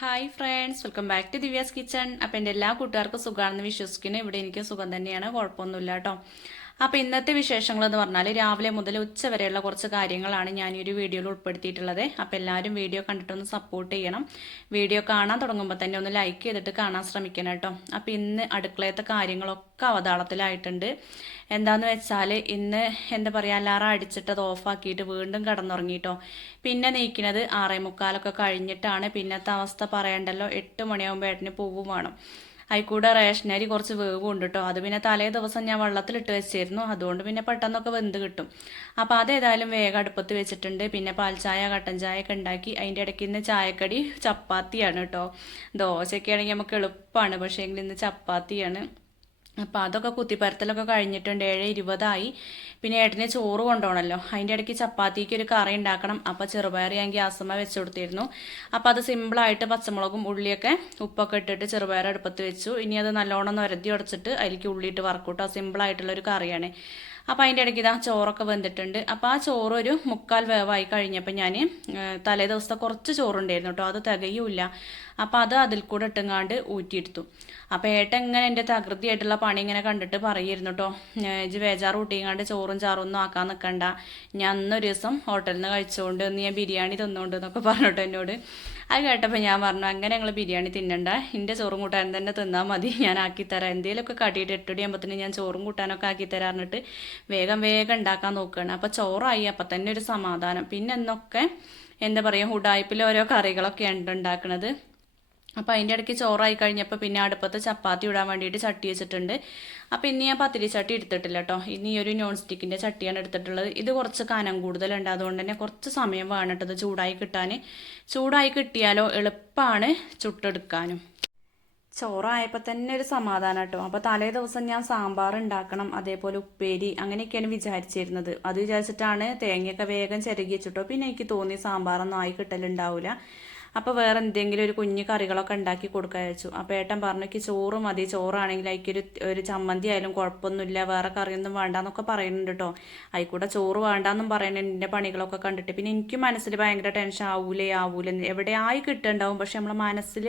Hi friends, welcome back to Divya's kitchen. അപ്പം എൻ്റെ എല്ലാ കൂട്ടുകാർക്കും സുഖമാണെന്ന് വിശ്വസിക്കുന്നു. ഇവിടെ എനിക്ക് സുഖം തന്നെയാണ്, കുഴപ്പമൊന്നുമില്ല കേട്ടോ. അപ്പോൾ ഇന്നത്തെ വിശേഷങ്ങൾ എന്ന് പറഞ്ഞാൽ രാവിലെ മുതൽ ഉച്ച വരെയുള്ള കുറച്ച് കാര്യങ്ങളാണ് ഞാൻ ഈ ഒരു വീഡിയോയിൽ ഉൾപ്പെടുത്തിയിട്ടുള്ളത്. അപ്പോൾ എല്ലാവരും വീഡിയോ കണ്ടിട്ടൊന്ന് സപ്പോർട്ട് ചെയ്യണം. വീഡിയോ കാണാൻ തുടങ്ങുമ്പോൾ തന്നെ ഒന്ന് ലൈക്ക് ചെയ്തിട്ട് കാണാൻ ശ്രമിക്കണം കേട്ടോ. അപ്പോൾ ഇന്ന് അടുക്കളയത്തെ കാര്യങ്ങളൊക്കെ അവതാളത്തിലായിട്ടുണ്ട്. എന്താന്ന് വെച്ചാൽ ഇന്ന് എന്താ പറയുക, അലാറം അടിച്ചിട്ട് അത് ഓഫാക്കിയിട്ട് വീണ്ടും കിടന്നുറങ്ങിയിട്ടോ. പിന്നെ നീക്കുന്നത് 6:45 കഴിഞ്ഞിട്ടാണ്. പിന്നത്തെ അവസ്ഥ പറയണ്ടല്ലോ, 8 മണിയാകുമ്പോൾ ഏട്ടന് പോവും വേണം. അതിൽക്കൂടെ റേഷനരി കുറച്ച് വേവും ഉണ്ട് കേട്ടോ. അത് പിന്നെ തലേ ദിവസം ഞാൻ വെള്ളത്തിലിട്ട് വെച്ചിരുന്നു, അതുകൊണ്ട് പിന്നെ പെട്ടെന്നൊക്കെ വെന്ത് കിട്ടും. അപ്പോൾ അതേതായാലും വേഗം അടുപ്പത്ത് വെച്ചിട്ടുണ്ട്. പിന്നെ പാൽച്ചായ കട്ടൻ ചായ ഒക്കെ ഉണ്ടാക്കി. അതിൻ്റെ ഇടയ്ക്ക് ഇന്ന് ചായക്കടി ചപ്പാത്തിയാണ് കേട്ടോ. ദോശയൊക്കെ ആണെങ്കിൽ നമുക്ക് എളുപ്പമാണ്, പക്ഷേ എങ്കിൽ ഇന്ന് ചപ്പാത്തിയാണ്. അപ്പോൾ അതൊക്കെ കുത്തിപ്പരത്തലൊക്കെ കഴിഞ്ഞിട്ടുണ്ട്. 7:20 പിന്നെ ഏട്ടന് ചോറ് കൊണ്ടുപോകണമല്ലോ. അതിൻ്റെ ഇടയ്ക്ക് ചപ്പാത്തിക്ക് ഒരു കറി ഉണ്ടാക്കണം. അപ്പോൾ ചെറുപയർ ഞാൻ ഗ്യാസമ്മ വെച്ച് കൊടുത്തിരുന്നു. അപ്പോൾ അത് സിമ്പിളായിട്ട് പച്ചമുളകും ഉള്ളിയൊക്കെ ഉപ്പൊക്കെ ഇട്ടിട്ട് ചെറുപയർ അടുപ്പത്ത് വെച്ചു. ഇനി അത് നല്ലോണം ഉരതി ഉടച്ചിട്ട് അതിലേക്ക് ഉള്ളിയിട്ട് വറക്കൂട്ടോ. സിമ്പിളായിട്ടുള്ളൊരു കറിയാണ്. അപ്പോൾ അതിൻ്റെ ഇടയ്ക്ക് ഇതാ ചോറൊക്കെ വെന്തിട്ടുണ്ട്. അപ്പോൾ ആ ചോറ് ഒരു 3/4 വേവായി കഴിഞ്ഞപ്പോൾ ഞാൻ തലേ ദിവസത്തെ കുറച്ച് ചോറുണ്ടായിരുന്നു കേട്ടോ, അത് തികയൂല. അപ്പോൾ അത് അതിൽ കൂടെ ഇട്ടുങ്ങാണ്ട് ഊറ്റിയെടുത്തു. അപ്പോൾ ഏട്ടൻ ഇങ്ങനെ എൻ്റെ തകൃതിയായിട്ടുള്ള പണി ഇങ്ങനെ കണ്ടിട്ട് പറയുമായിരുന്നു കേട്ടോ, ഇജ് ബേജാറ് ഊട്ടിങ്ങാണ്ട് ചോറും ചാറും ഒന്നും ആക്കാൻ നിൽക്കണ്ട, ഞാൻ അന്നൊരു ദിവസം ഹോട്ടലിൽ നിന്ന് കഴിച്ചുകൊണ്ട് ഒന്ന് ഞാൻ ബിരിയാണി തിന്നുകൊണ്ട് എന്നൊക്കെ പറഞ്ഞിട്ടോ എന്നോട്. അത് കേട്ടപ്പോൾ ഞാൻ പറഞ്ഞു, അങ്ങനെ ഞങ്ങൾ ബിരിയാണി തിന്നണ്ട, എൻ്റെ ചോറും കൂട്ടാൻ തന്നെ തിന്നാൽ മതി, ഞാൻ ആക്കിത്തരാം. എന്തെങ്കിലുമൊക്കെ കാട്ടിയിട്ട് 8 മണിയാകുമ്പോഴത്തേന് ഞാൻ ചോറും കൂട്ടാനൊക്കെ ആക്കിത്തരാറിഞ്ഞിട്ട് വേഗം ഉണ്ടാക്കാൻ നോക്കുകയാണ്. അപ്പോൾ ചോറായി, അപ്പം തന്നെ ഒരു സമാധാനം. പിന്നെ എന്നൊക്കെ എന്താ പറയുക, ഹുഡായ്പിൽ ഓരോ കറികളൊക്കെയാണ് ഉണ്ടാക്കുന്നത്. അപ്പോൾ അതിൻ്റെ ഇടയ്ക്ക് ചോറായി കഴിഞ്ഞപ്പോൾ പിന്നെ അടുപ്പത്ത് ചപ്പാത്തി ഇടാൻ വേണ്ടിയിട്ട് ചട്ടി വെച്ചിട്ടുണ്ട്. അപ്പോൾ ഇനി ഞാൻ പത്തിരി ചട്ടി എടുത്തിട്ടില്ല കേട്ടോ. ഇനി ഒരു നോൺ സ്റ്റിക്കിൻ്റെ ചട്ടിയാണ് എടുത്തിട്ടുള്ളത്. ഇത് കുറച്ച് കനം കൂടുതലുണ്ട്, അതുകൊണ്ട് തന്നെ കുറച്ച് സമയം വേണം കേട്ടോ ഇത് ചൂടായി കിട്ടാൻ. ചൂടായി കിട്ടിയാലോ എളുപ്പമാണ് ചുട്ടെടുക്കാനും. ചോറായപ്പോൾ തന്നെ ഒരു സമാധാനം കേട്ടോ. അപ്പോൾ തലേ ദിവസം ഞാൻ സാമ്പാർ ഉണ്ടാക്കണം, അതേപോലെ ഉപ്പേരി, അങ്ങനെയൊക്കെയാണ് വിചാരിച്ചിരുന്നത്. അത് വിചാരിച്ചിട്ടാണ് തേങ്ങയൊക്കെ വേഗം ചിരകി വെച്ചിട്ടോ. പിന്നെ എനിക്ക് തോന്നി സാമ്പാറൊന്നും ആയി കിട്ടലുണ്ടാവില്ല. അപ്പോൾ വേറെ എന്തെങ്കിലും ഒരു കുഞ്ഞു കറികളൊക്കെ ഉണ്ടാക്കി കൊടുക്കാൻ വെച്ചു. അപ്പോൾ ഏട്ടൻ പറഞ്ഞു, എനിക്ക് ചോറ് മതി, ചോറാണെങ്കിൽ ഒരു ചമ്മന്തി ആയാലും കുഴപ്പമൊന്നുമില്ല, വേറെ കറിയൊന്നും വേണ്ടാന്നൊക്കെ പറയുന്നുണ്ട് കേട്ടോ. അതിൽക്കൂടെ ചോറ് വേണ്ടാന്നും പറയുന്നുണ്ട് എൻ്റെ പണികളൊക്കെ കണ്ടിട്ട്. പിന്നെ എനിക്ക് മനസ്സിൽ ഭയങ്കര ടെൻഷൻ, ആവൂലേ എവിടെ ആയി കിട്ടുന്നുണ്ടാവും, പക്ഷെ നമ്മളെ മനസ്സിൽ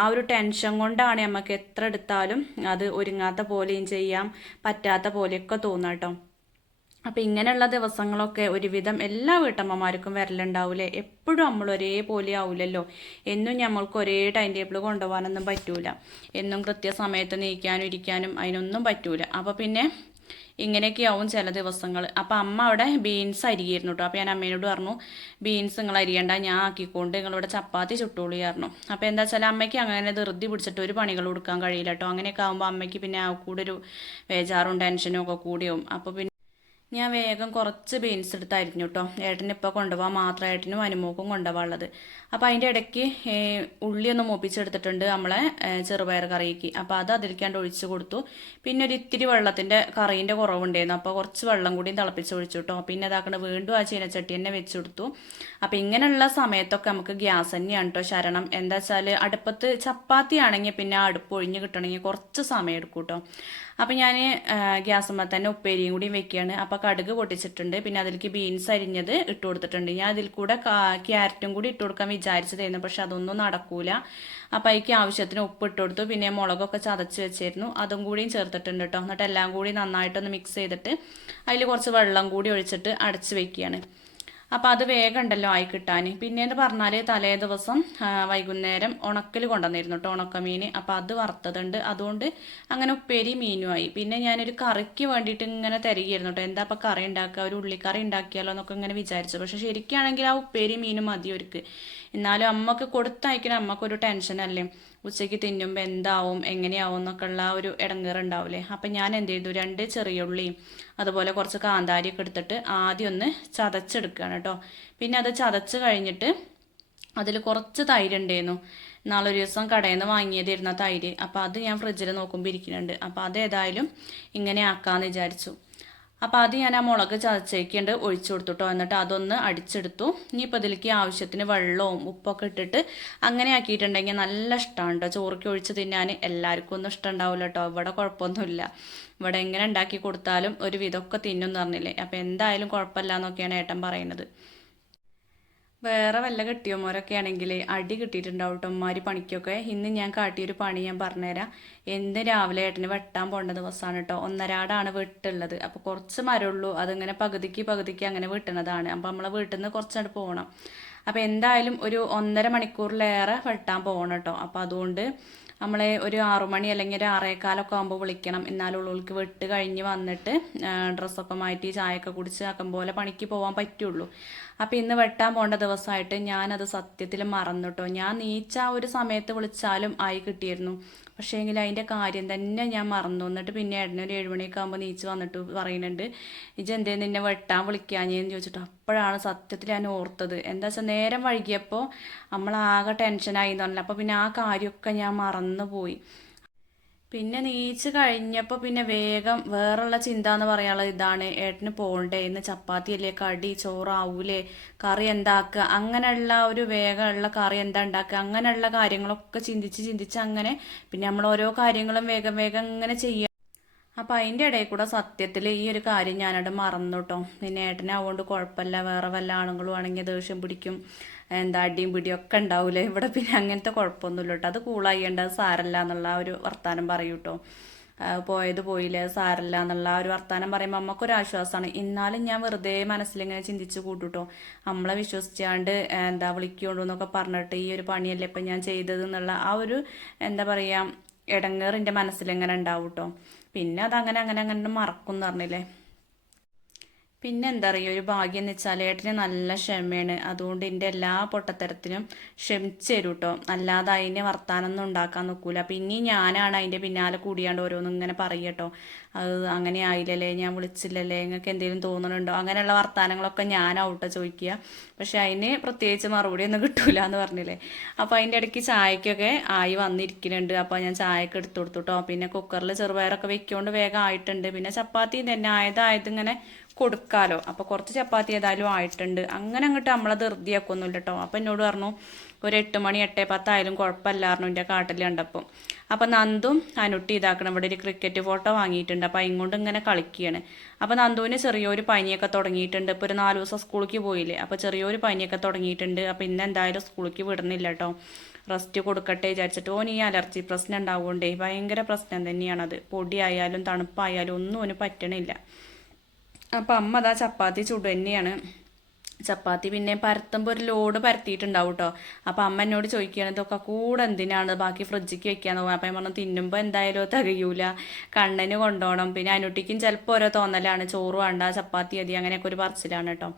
ആ ഒരു ടെൻഷൻ കൊണ്ടാണ് നമുക്ക് എത്ര എടുത്താലും അത് ഒരുങ്ങാത്ത പോലെയും ചെയ്യാം, പറ്റാത്ത പോലെയൊക്കെ തോന്നാം കേട്ടോ. അപ്പം ഇങ്ങനെയുള്ള ദിവസങ്ങളൊക്കെ ഒരുവിധം എല്ലാ വീട്ടമ്മമാർക്കും വരലുണ്ടാവൂലേ. എപ്പോഴും നമ്മൾ ഒരേപോലെ ആവില്ലല്ലോ. എന്നും നമ്മൾക്ക് ഒരേ ടൈം ടേബിൾ കൊണ്ടുപോകാനൊന്നും പറ്റൂല. എന്നും കൃത്യസമയത്ത് നീക്കാനും ഇരിക്കാനും അതിനൊന്നും പറ്റൂല. അപ്പോൾ പിന്നെ ഇങ്ങനെയൊക്കെ ആവും ചില ദിവസങ്ങൾ. അപ്പം അമ്മ അവിടെ ബീൻസ് അരിയായിരുന്നു കേട്ടോ. അപ്പോൾ ഞാൻ അമ്മേനോട് പറഞ്ഞു, ബീൻസ് നിങ്ങൾ അരിയണ്ട, ഞാൻ ആക്കിക്കൊണ്ട് നിങ്ങളിവിടെ ചപ്പാത്തി ചുട്ടുകൊള്ളിയായിരുന്നു. അപ്പോൾ എന്താ വെച്ചാൽ അമ്മയ്ക്ക് അങ്ങനെ ധൃതി പിടിച്ചിട്ട് ഒരു പണികൾ കൊടുക്കാൻ കഴിയില്ല കേട്ടോ. അങ്ങനെയൊക്കെ ആകുമ്പോൾ അമ്മയ്ക്ക് പിന്നെ ആ കൂടെ ഒരു ബേജാറും ടെൻഷനും ഒക്കെ കൂടിയാവും. അപ്പോൾ പിന്നെ ഞാൻ വേഗം കുറച്ച് ബീൻസ് എടുത്തായിരുന്നു കേട്ടോ. ഏട്ടന് ഇപ്പോൾ കൊണ്ടുപോകാൻ മാത്രം, ഏട്ടനും അനുമോക്കും കൊണ്ടുപോകാനുള്ളത്. അപ്പോൾ അതിൻ്റെ ഇടയ്ക്ക് ഉള്ളിയൊന്ന് മൂപ്പിച്ചെടുത്തിട്ടുണ്ട് നമ്മളെ ചെറുപയർ കറിക്ക്. അപ്പോൾ അത് അതിലേക്കാണ്ട് ഒഴിച്ച് കൊടുത്തു. പിന്നെ ഒരു ഇത്തിരി വെള്ളത്തിൻ്റെ കറീൻ്റെ കുറവുണ്ടായിരുന്നു, അപ്പോൾ കുറച്ച് വെള്ളം കൂടി തിളപ്പിച്ച് ഒഴിച്ചു കേട്ടോ. പിന്നെ അതാക്കണ വീണ്ടും ആ ചീനച്ചട്ടി തന്നെ വെച്ച് കൊടുത്തു. അപ്പോൾ ഇങ്ങനെയുള്ള സമയത്തൊക്കെ നമുക്ക് ഗ്യാസ് തന്നെയാണ് കേട്ടോ ശരണം. എന്താ വെച്ചാൽ അടുപ്പത്ത് ചപ്പാത്തി ആണെങ്കിൽ പിന്നെ ആ അടുപ്പ് ഒഴിഞ്ഞ് കിട്ടണമെങ്കിൽ കുറച്ച് സമയം എടുക്കും കേട്ടോ. അപ്പോൾ ഞാൻ ഗ്യാസുമ്മ തന്നെ ഉപ്പേരിയും കൂടി വെക്കുകയാണ്. അപ്പോൾ കടുക് പൊട്ടിച്ചിട്ടുണ്ട്. പിന്നെ അതിലേക്ക് ബീൻസ് അരിഞ്ഞത് ഇട്ട് കൊടുത്തിട്ടുണ്ട്. ഞാൻ അതിൽ കൂടെ ക്യാരറ്റും കൂടി ഇട്ട് കൊടുക്കാൻ വിചാരിച്ചതായിരുന്നു, പക്ഷെ അതൊന്നും നടക്കൂല. അപ്പോൾ അതിലേക്ക് ആവശ്യത്തിന് ഉപ്പ് ഇട്ട് കൊടുത്തു. പിന്നെ മുളകൊക്കെ ചതച്ച് വെച്ചിരുന്നു, അതും കൂടിയും ചേർത്തിട്ടുണ്ട് കേട്ടോ. എന്നിട്ട് എല്ലാം കൂടി നന്നായിട്ടൊന്ന് മിക്സ് ചെയ്തിട്ട് അതിൽ കുറച്ച് വെള്ളം കൂടി ഒഴിച്ചിട്ട് അടച്ച് വെക്കുകയാണ്. അപ്പോൾ അത് വേഗം ഉണ്ടല്ലോ ആയി കിട്ടാൻ. പിന്നെയെന്ന് പറഞ്ഞാൽ തലേ ദിവസം വൈകുന്നേരം ഉണക്കൽ കൊണ്ടുവന്നിരുന്നു കേട്ടോ, ഉണക്കമീൻ. അപ്പോൾ അത് വറുത്തതുണ്ട്, അതുകൊണ്ട് അങ്ങനെ ഉപ്പേരി മീനുമായി. പിന്നെ ഞാനൊരു കറിക്ക് വേണ്ടിയിട്ട് ഇങ്ങനെ തിരകിയിരുന്നു കേട്ടോ, എന്താ അപ്പോൾ കറി ഉണ്ടാക്കുക, ഒരു ഉള്ളിക്കറി ഉണ്ടാക്കിയാലോ എന്നൊക്കെ ഇങ്ങനെ വിചാരിച്ചു. പക്ഷെ ശരിക്കാണെങ്കിൽ ആ ഉപ്പേരി മീനും മതി അവർക്ക്. എന്നാലും അമ്മക്ക് കൊടുത്തയക്കണം, അമ്മക്കൊരു ടെൻഷനല്ലേ, ഉച്ചയ്ക്ക് തിന്നുമ്പോൾ എന്താവും എങ്ങനെയാവും എന്നൊക്കെ ഉള്ള ഒരു ഇടങ്ങേറുണ്ടാവില്ലേ. അപ്പം ഞാൻ എന്ത് ചെയ്തു, 2 ചെറിയ ഉള്ളിയും അതുപോലെ കുറച്ച് കാന്താരിയൊക്കെ എടുത്തിട്ട് ആദ്യം ഒന്ന് ചതച്ചെടുക്കുകയാണ് കേട്ടോ. പിന്നെ അത് ചതച്ച് കഴിഞ്ഞിട്ട് അതിൽ കുറച്ച് തൈര് ഉണ്ടായിരുന്നു, നാളൊരു ദിവസം കടയിൽ നിന്ന് വാങ്ങിയതായിരുന്ന തൈര്. അപ്പോൾ അത് ഞാൻ ഫ്രിഡ്ജിൽ നോക്കുമ്പോൾ ഇരിക്കുന്നുണ്ട്. അപ്പോൾ അതേതായാലും ഇങ്ങനെ ആക്കാമെന്ന് വിചാരിച്ചു. അപ്പോൾ അത് ഞാൻ ആ മുളക് ചതച്ചേക്കുണ്ട് ഒഴിച്ചു കൊടുത്തു കേട്ടോ. എന്നിട്ട് അതൊന്ന് അടിച്ചെടുത്തു. ഇനിയിപ്പോൾ ഇതിലേക്ക് ആവശ്യത്തിന് വെള്ളവും ഉപ്പൊക്കെ ഇട്ടിട്ട് അങ്ങനെ ആക്കിയിട്ടുണ്ടെങ്കിൽ നല്ല ഇഷ്ടമാണ് കേട്ടോ ചോറൊക്കെ ഒഴിച്ച് തിന്നാൻ. എല്ലാവർക്കും ഒന്നും ഇഷ്ടം ഉണ്ടാവില്ല കേട്ടോ, ഇവിടെ കുഴപ്പമൊന്നുമില്ല. ഇവിടെ എങ്ങനെ ഉണ്ടാക്കി കൊടുത്താലും ഒരു വിധമൊക്കെ തിന്നും എന്ന് പറഞ്ഞില്ലേ. അപ്പോൾ എന്തായാലും കുഴപ്പമില്ല എന്നൊക്കെയാണ് ഏട്ടൻ പറയുന്നത്. വേറെ വല്ല കെട്ടിയോന്മാരൊക്കെ ആണെങ്കിൽ അടി കിട്ടിയിട്ടുണ്ടാവും കേട്ടോ ഉമ്മാരി പണിക്കൊക്കെ. ഇന്ന് ഞാൻ കാട്ടിയൊരു പണി ഞാൻ പറഞ്ഞുതരാം. എന്ത് രാവിലെ ഏട്ടന് വെട്ടാൻ പോകേണ്ട ദിവസമാണ് കേട്ടോ. ഒന്നരാടാണ് വെട്ടുള്ളത്. അപ്പോൾ കുറച്ച് മരമുള്ളൂ, അതിങ്ങനെ പകുതിക്ക് പകുതിക്ക് അങ്ങനെ വെട്ടുന്നതാണ്. അപ്പോൾ നമ്മളെ വീട്ടിൽ നിന്ന് കുറച്ചങ്ങോട്ട് പോകണം. അപ്പോൾ എന്തായാലും ഒരു 1.5 മണിക്കൂറിലേറെ വെട്ടാൻ പോകണം കേട്ടോ. അപ്പോൾ അതുകൊണ്ട് നമ്മളെ ഒരു 6 മണി അല്ലെങ്കിൽ ഒരു 6:15 ആകുമ്പോൾ വിളിക്കണം. എന്നാലുള്ളവർക്ക് വെട്ട് കഴിഞ്ഞ് വന്നിട്ട് ഡ്രസ്സൊക്കെ മാറ്റി ചായയൊക്കെ കുടിച്ച് ആക്കം പോലെ പണിക്ക് പോകാൻ പറ്റുള്ളൂ. അപ്പം ഇന്ന് വെട്ടാൻ പോകേണ്ട ദിവസമായിട്ട് ഞാനത് സത്യത്തിൽ മറന്നു കേട്ടോ. ഞാൻ നീച്ച ആ ഒരു സമയത്ത് വിളിച്ചാലും ആയി കിട്ടിയിരുന്നു. പക്ഷേ എങ്കിൽ അതിൻ്റെ കാര്യം തന്നെ ഞാൻ മറന്നു. എന്നിട്ട് പിന്നെ ഏട്ടന് ഒരു 7 മണിയൊക്കെ ആകുമ്പോൾ നീച്ച് വന്നിട്ട് പറയുന്നുണ്ട്, ഇജെന്തേ നിന്നെ വെട്ടാൻ വിളിക്കാഞ്ഞെന്ന് ചോദിച്ചിട്ട്. അപ്പോഴാണ് സത്യത്തിൽ ഞാൻ ഓർത്തത്. എന്താ വെച്ചാൽ നേരം വൈകിയപ്പോൾ നമ്മളാകെ ടെൻഷനായി എന്ന് പറഞ്ഞില്ല. അപ്പോൾ പിന്നെ ആ കാര്യമൊക്കെ ഞാൻ മറന്നു പോയി. പിന്നെ നീച്ച് കഴിഞ്ഞപ്പോൾ പിന്നെ വേഗം വേറുള്ള ചിന്ത എന്ന് പറയാനുള്ളത് ഇതാണ്, ഏട്ടന് പോകണ്ടേ, ഇന്ന് ചപ്പാത്തി അല്ലേ, കടി ചോറാവൂലേ, കറി എന്താക്കുക, അങ്ങനെയുള്ള ഒരു വേഗമുള്ള കറി എന്താ ഉണ്ടാക്കുക, അങ്ങനെയുള്ള കാര്യങ്ങളൊക്കെ ചിന്തിച്ച് ചിന്തിച്ച് അങ്ങനെ പിന്നെ നമ്മൾ ഓരോ കാര്യങ്ങളും വേഗം വേഗം ഇങ്ങനെ ചെയ്യുക. അപ്പം അതിൻ്റെ ഇടയിൽ കൂടെ സത്യത്തിൽ ഈ ഒരു കാര്യം ഞാനവിടെ മറന്നു കേട്ടോ. പിന്നെ ഏട്ടനാവുകൊണ്ട് കുഴപ്പമില്ല, വേറെ വല്ല ആണുങ്ങളും ആണെങ്കിൽ ദേഷ്യം പിടിക്കും, എന്താ അടിയും പിടിയും ഒക്കെ ഉണ്ടാവില്ലേ ഇവിടെ. പിന്നെ അങ്ങനത്തെ കുഴപ്പമൊന്നുമില്ല കേട്ടോ. അത് കൂളായിണ്ട്, അത് സാരല്ല എന്നുള്ള ഒരു വർത്താനം പറയൂ കേട്ടോ. പോയത് പോയില്ലേ, സാരല്ല എന്നുള്ള ഒരു വർത്താനം പറയുമ്പോൾ നമുക്കൊരു ആശ്വാസമാണ്. എന്നാലും ഞാൻ വെറുതെ മനസ്സിലിങ്ങനെ ചിന്തിച്ച് കൂട്ടുട്ടോ, നമ്മളെ വിശ്വസിച്ചാണ്ട് എന്താ വിളിക്കുകൊണ്ടു എന്നൊക്കെ പറഞ്ഞിട്ട് ഈ ഒരു പണിയല്ലേ ഇപ്പം ഞാൻ ചെയ്തത് എന്നുള്ള ആ ഒരു എന്താ പറയുക ഇടങ്ങേറിൻ്റെ മനസ്സിലിങ്ങനെ ഉണ്ടാവും കേട്ടോ. പിന്നെ അതങ്ങനെ അങ്ങനെ അങ്ങനെ മറക്കും എന്ന് പറഞ്ഞില്ലേ. പിന്നെ എന്താ പറയുക, ഒരു ഭാഗ്യം എന്ന് വെച്ചാൽ ഏട്ടന് നല്ല ക്ഷമയാണ്. അതുകൊണ്ട് എൻ്റെ എല്ലാ പൊട്ടത്തരത്തിനും ക്ഷമിച്ചു തരും കേട്ടോ. അല്ലാതെ അതിനെ വർത്താനൊന്നും ഉണ്ടാക്കാൻ നോക്കൂല. പിന്നെ ഞാനാണ് അതിൻ്റെ പിന്നാലെ കൂടിയാണ്ട് ഓരോന്നും ഇങ്ങനെ പറയട്ടോ, അത് അങ്ങനെ ആയില്ലല്ലേ, ഞാൻ വിളിച്ചില്ലല്ലേ, നിങ്ങൾക്ക് എന്തെങ്കിലും തോന്നുന്നുണ്ടോ, അങ്ങനെയുള്ള വർത്താനങ്ങളൊക്കെ ഞാനാവട്ടെ ചോദിക്കുക. പക്ഷെ അതിന് പ്രത്യേകിച്ച് മറുപടി ഒന്നും കിട്ടൂല എന്ന് പറഞ്ഞില്ലേ. അപ്പോൾ അതിൻ്റെ ഇടയ്ക്ക് ചായക്കൊക്കെ ആയി വന്നിരിക്കുന്നുണ്ട്. അപ്പോൾ ഞാൻ ചായയൊക്കെ എടുത്തു കൊടുത്തു കേട്ടോ. പിന്നെ കുക്കറിൽ ചെറുപയറൊക്കെ വെക്കൊണ്ട് വേഗം ആയിട്ടുണ്ട്. പിന്നെ ചപ്പാത്തി തന്നെ ഇങ്ങനെ കൊടുക്കാലോ. അപ്പോൾ കുറച്ച് ചപ്പാത്തി ഏതായാലും ആയിട്ടുണ്ട്. അങ്ങനെ അങ്ങോട്ട് നമ്മളെ ധൃതിയാക്കൊന്നുമില്ല കേട്ടോ. അപ്പം എന്നോട് പറഞ്ഞു ഒരു 8 മണി 8:10 ആയാലും കുഴപ്പമില്ലായിരുന്നു എൻ്റെ കാട്ടിൽ കണ്ടപ്പോൾ. അപ്പം നന്ദും അനുട്ടി ഇതാക്കണം, ഇവിടെ ഒരു ക്രിക്കറ്റ് ഫോട്ടോ വാങ്ങിയിട്ടുണ്ട്. അപ്പം ഇങ്ങോട്ട് ഇങ്ങനെ കളിക്കുകയാണ്. അപ്പം നന്ദുവിന് ചെറിയൊരു പനിയൊക്കെ തുടങ്ങിയിട്ടുണ്ട്. ഇപ്പോൾ ഒരു 4 ദിവസം സ്കൂളിലേക്ക് പോയില്ലേ, അപ്പോൾ ചെറിയൊരു പനിയൊക്കെ തുടങ്ങിയിട്ടുണ്ട്. അപ്പം ഇന്ന് എന്തായാലും സ്കൂളിലേക്ക് വിടുന്നില്ല കേട്ടോ, റെസ്റ്റ് കൊടുക്കട്ടെ വിചാരിച്ചിട്ട്. ഓൻ ഈ അലർജി പ്രശ്നം ഉണ്ടാവുകൊണ്ടേ ഭയങ്കര പ്രശ്നം തന്നെയാണത്. പൊടിയായാലും തണുപ്പായാലും ഒന്നും ഓന് പറ്റണില്ല. അപ്പം അമ്മ അതാ ചപ്പാത്തി ചുടു തന്നെയാണ്. ചപ്പാത്തി പിന്നെ പരത്തുമ്പോൾ ഒരു ലോഡ് പരത്തിയിട്ടുണ്ടാവും കേട്ടോ. അപ്പം അമ്മ എന്നോട് ചോദിക്കുകയാണ്, ഇതൊക്കെ കൂടെ എന്തിനാണ്, ബാക്കി ഫ്രിഡ്ജിക്ക് വെക്കാന്ന് തോന്നുന്നു. അപ്പം ഞാൻ പറഞ്ഞു, തിന്നുമ്പോൾ എന്തായാലും തികയൂല, കണ്ണന് കൊണ്ടുപോകണം. പിന്നെ അനുട്ടിക്കും ചിലപ്പോൾ ഓരോ തോന്നലാണ്, ചോറ് വേണ്ട ചപ്പാത്തി മതി, അങ്ങനെയൊക്കെ ഒരു പറച്ചിലാണ് കേട്ടോ.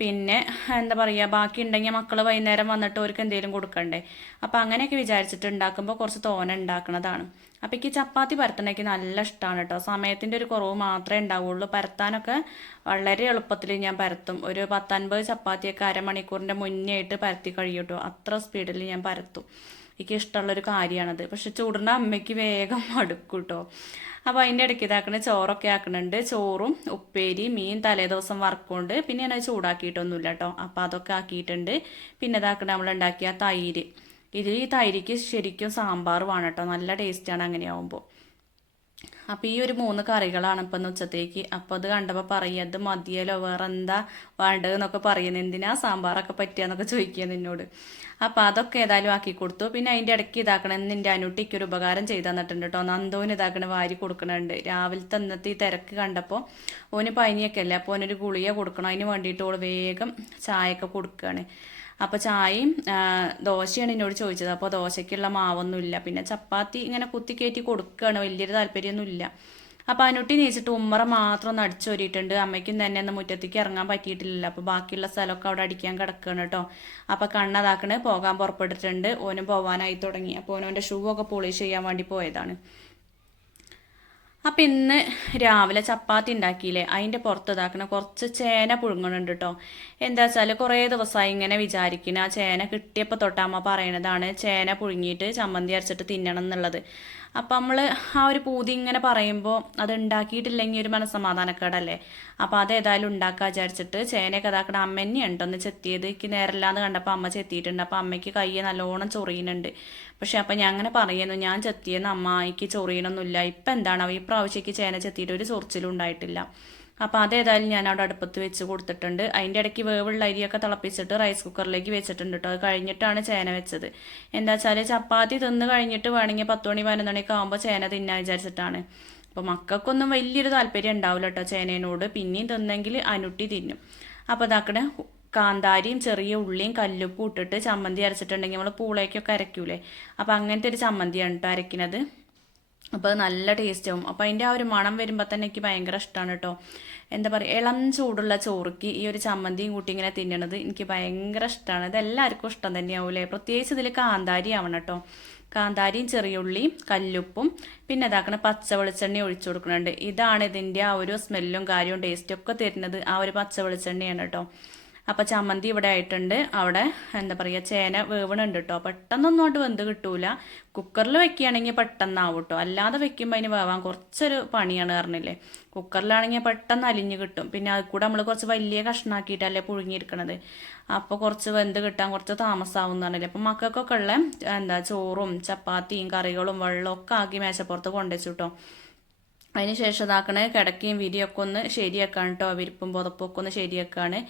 പിന്നെ എന്താ പറയുക, ബാക്കി ഉണ്ടെങ്കിൽ മക്കൾ വൈകുന്നേരം വന്നിട്ട് അവർക്ക് എന്തെങ്കിലും കൊടുക്കണ്ടേ. അപ്പം അങ്ങനെയൊക്കെ വിചാരിച്ചിട്ട് ഉണ്ടാക്കുമ്പോൾ കുറച്ച് തോന ഉണ്ടാക്കുന്നതാണ്. അപ്പം എനിക്ക് ചപ്പാത്തി പരത്തണേക്ക് നല്ല ഇഷ്ടമാണ് കേട്ടോ. സമയത്തിൻ്റെ ഒരു കുറവ് മാത്രമേ ഉണ്ടാവുള്ളൂ. പരത്താനൊക്കെ വളരെ എളുപ്പത്തിൽ ഞാൻ പരത്തും. ഒരു 10-50 ചപ്പാത്തിയൊക്കെ അരമണിക്കൂറിൻ്റെ മുന്നേ ആയിട്ട് പരത്തി കഴിയും കേട്ടോ. അത്ര സ്പീഡിൽ ഞാൻ പരത്തും. എനിക്ക് ഇഷ്ടമുള്ളൊരു കാര്യമാണത്. പക്ഷെ ചൂടിൻ്റെ അമ്മയ്ക്ക് വേഗം മടുക്കും കേട്ടോ. അപ്പോൾ അതിൻ്റെ ഇടയ്ക്ക് ഇതാക്കണ ചോറൊക്കെ ആക്കുന്നുണ്ട്. ചോറും ഉപ്പേരി മീൻ തലേദിവസം വറക്കുകൊണ്ട് പിന്നെ ഞാൻ ചൂടാക്കിയിട്ടൊന്നുമില്ല കേട്ടോ. അപ്പോൾ അതൊക്കെ ആക്കിയിട്ടുണ്ട്. പിന്നെ ഇതാക്കണ നമ്മൾ ഉണ്ടാക്കിയ തൈര്. ഈ തൈരിക്ക് ശരിക്കും സാമ്പാർ വേണം കേട്ടോ, നല്ല ടേസ്റ്റാണ് അങ്ങനെയാവുമ്പോൾ. അപ്പോൾ ഈ ഒരു 3 കറികളാണ് ഇപ്പം ഉച്ചത്തേക്ക്. അപ്പോൾ അത് കണ്ടപ്പോൾ പറയുക, അത് മതിയല്ലോ, വേറെ എന്താ വേണ്ടതെന്നൊക്കെ പറയുന്നത്, എന്തിനാ സാമ്പാറൊക്കെ പറ്റുകയെന്നൊക്കെ ചോദിക്കുക നിന്നോട്. അപ്പോൾ അതൊക്കെ ഏതായാലും ആക്കി കൊടുത്തു. പിന്നെ അതിൻ്റെ ഇടയ്ക്ക് ഇതാക്കണം, നിൻ്റെ അനുട്ടിക്ക് ഒരു ഉപകാരം ചെയ്തു തന്നിട്ടുണ്ട് കേട്ടോ. നന്ദുവിന് ഇതാക്കണ വാരി കൊടുക്കണുണ്ട്. രാവിലത്തെ ഇന്നത്തെ ഈ തിരക്ക് കണ്ടപ്പോൾ ഓന് പനിയൊക്കെ അല്ലേ, അപ്പോൾ ഓനൊരു ഗുളിക കൊടുക്കണം. അതിന് വേണ്ടിയിട്ട് ഓൾ വേഗം ചായയൊക്കെ കൊടുക്കുകയാണ്. അപ്പോൾ ചായയും ദോശയാണ് എന്നോട് ചോദിച്ചത്. അപ്പോൾ ദോശയ്ക്കുള്ള മാവൊന്നുമില്ല. പിന്നെ ചപ്പാത്തി ഇങ്ങനെ കുത്തിക്കയറ്റി കൊടുക്കുകയാണ്, വലിയൊരു താല്പര്യമൊന്നുമില്ല. അപ്പോൾ അനുട്ടി നീച്ചിട്ട് ഉമ്മറ മാത്രം ഒന്ന് അടിച്ചോരിയിട്ടുണ്ട്. അമ്മയ്ക്കും തന്നെ ഒന്ന് മുറ്റത്തേക്ക് ഇറങ്ങാൻ പറ്റിയിട്ടില്ല. അപ്പോൾ ബാക്കിയുള്ള സ്ഥലമൊക്കെ അവിടെ അടിക്കാൻ കിടക്കുകയാണ് കേട്ടോ. അപ്പോൾ കണ്ണതാക്കണ് പോകാൻ പുറപ്പെട്ടിട്ടുണ്ട്. ഓനും പോകാനായി തുടങ്ങി. അപ്പോൾ ഓനോൻ്റെ ഷൂ ഒക്കെ പോളിഷ് ചെയ്യാൻ വേണ്ടി പോയതാണ്. അപ്പം ഇന്ന് രാവിലെ ചപ്പാത്തി ഉണ്ടാക്കിയില്ലേ, അതിൻ്റെ പുറത്ത് ഇതാക്കണ കുറച്ച് ചേന പുഴുങ്ങണുണ്ട് കേട്ടോ. എന്താ വെച്ചാൽ കുറേ ദിവസമായി ഇങ്ങനെ വിചാരിക്കണം, ആ ചേന കിട്ടിയപ്പോൾ തൊട്ടമ്മ പറയണതാണ് ചേന പുഴുങ്ങിയിട്ട് ചമ്മന്തി അരച്ചിട്ട് തിന്നണം എന്നുള്ളത്. അപ്പം നമ്മൾ ആ ഒരു പൂതി ഇങ്ങനെ പറയുമ്പോൾ അത് ഉണ്ടാക്കിയിട്ടില്ലെങ്കിൽ ഒരു മനസ്സമാധാനക്കേടല്ലേ. അപ്പോൾ അതേതായാലും ഉണ്ടാക്കാൻ വിചാരിച്ചിട്ട് ചേനയൊക്കെ ഇതാക്കണം. അമ്മ തന്നെയുണ്ട് ഒന്ന് ചെത്തിയത്. എനിക്ക് നേരല്ലാന്ന് കണ്ടപ്പോൾ അമ്മ ചെത്തിയിട്ടുണ്ട്. അപ്പോൾ അമ്മയ്ക്ക് കൈ നല്ലോണം ചൊറിയുന്നുണ്ട്. പക്ഷെ അപ്പം ഞാൻ അങ്ങനെ പറയുന്നു, ഞാൻ ചെത്തിയെന്ന് അമ്മ, എനിക്ക് ചൊറിയണമൊന്നുമില്ല. ഇപ്പം എന്താണ് ഈ പ്രാവശ്യക്ക് ചേന ചെത്തിയിട്ട് ഒരു ചൊറിച്ചിലും ഉണ്ടായിട്ടില്ല. അപ്പോൾ അതേതായാലും ഞാൻ അവിടെ അടുപ്പത്ത് വെച്ച് കൊടുത്തിട്ടുണ്ട്. അതിൻ്റെ ഇടയ്ക്ക് വേവുള്ള അരിയൊക്കെ തിളപ്പിച്ചിട്ട് റൈസ് കുക്കറിലേക്ക് വെച്ചിട്ടുണ്ട് കേട്ടോ. അത് കഴിഞ്ഞിട്ടാണ് ചേന വെച്ചത്. എന്താ വെച്ചാൽ ചപ്പാത്തി തിന്ന് കഴിഞ്ഞിട്ട് വേണമെങ്കിൽ 10 മണി 11 മണിയൊക്കെ ആകുമ്പോൾ ചേന തിന്നാൻ വിചാരിച്ചിട്ടാണ്. അപ്പോൾ മക്കൾക്കൊന്നും വലിയൊരു താല്പര്യം ഉണ്ടാവില്ല കേട്ടോ ചേനേനോട്. പിന്നെയും തിന്നെങ്കിൽ അനുട്ടി തിന്നും. അപ്പോൾ ഇതാക്കണ കാന്താരിയും ചെറിയ ഉള്ളിയും കല്ലുപ്പും ഇട്ടിട്ട് ചമ്മന്തി അരച്ചിട്ടുണ്ടെങ്കിൽ നമ്മൾ പൂളേക്കൊക്കെ അരയ്ക്കൂലേ, അപ്പോൾ അങ്ങനത്തെ ഒരു ചമ്മന്തിയാണ് കേട്ടോ അരയ്ക്കുന്നത്. അപ്പോൾ അത് നല്ല ടേസ്റ്റ് ആവും. അപ്പോൾ അതിൻ്റെ ആ ഒരു മണം വരുമ്പോൾ തന്നെ എനിക്ക് ഭയങ്കര ഇഷ്ടമാണ് കേട്ടോ. എന്താ പറയുക, ഇളം ചൂടുള്ള ചോറുക്ക് ഈ ഒരു ചമ്മന്തിയും കൂട്ടി ഇങ്ങനെ തിന്നണത് എനിക്ക് ഭയങ്കര ഇഷ്ടമാണ്. ഇത് എല്ലാവർക്കും ഇഷ്ടം തന്നെയാവൂലേ. പ്രത്യേകിച്ച് ഇതിൽ കാന്താരി ആവണം കേട്ടോ. കാന്താരിയും ചെറിയുള്ളിയും കല്ലുപ്പും പിന്നെ ഇതാക്കണ പച്ച വെളിച്ചെണ്ണ ഒഴിച്ചു കൊടുക്കുന്നുണ്ട്. ഇതാണ് ഇതിൻ്റെ ആ ഒരു സ്മെല്ലും കാര്യവും ടേസ്റ്റും ഒക്കെ തരുന്നത് ആ ഒരു പച്ച വെളിച്ചെണ്ണയാണ് കേട്ടോ. അപ്പോൾ ചമ്മന്തി ഇവിടെ ആയിട്ടുണ്ട്. അവിടെ എന്താ പറയുക ചേന വേവണുണ്ട് കേട്ടോ. പെട്ടെന്നൊന്നും കൊണ്ട് വെന്ത് കിട്ടൂല. കുക്കറിൽ വെക്കുകയാണെങ്കിൽ പെട്ടെന്നാവും കേട്ടോ. അല്ലാതെ വെക്കുമ്പോൾ അതിന് വേവാൻ കുറച്ചൊരു പണിയാണ് പറഞ്ഞില്ലേ. കുക്കറിലാണെങ്കിൽ പെട്ടെന്ന് അലിഞ്ഞ് കിട്ടും. പിന്നെ അത് കൂടെ നമ്മൾ കുറച്ച് വലിയ കഷ്ണാക്കിയിട്ടല്ലേ പുഴുങ്ങിയിരിക്കണത്. അപ്പോൾ കുറച്ച് വെന്ത് കിട്ടാൻ കുറച്ച് താമസമാവും എന്ന് പറഞ്ഞില്ലേ. അപ്പം മക്കൾക്കൊക്കെ ഉള്ള എന്താ ചോറും ചപ്പാത്തിയും കറികളും വെള്ളവും ഒക്കെ ആക്കി മേശപ്പുറത്ത് കൊണ്ടുവച്ചു കേട്ടോ. അതിന് ശേഷം ഇതാക്കണേ കിടക്കയും വിരിയൊക്കെ ഒന്ന് ശരിയാക്കാണ് കേട്ടോ. വിരിപ്പും പുതപ്പൊക്കെ ഒന്ന് ശരിയാക്കാണ്.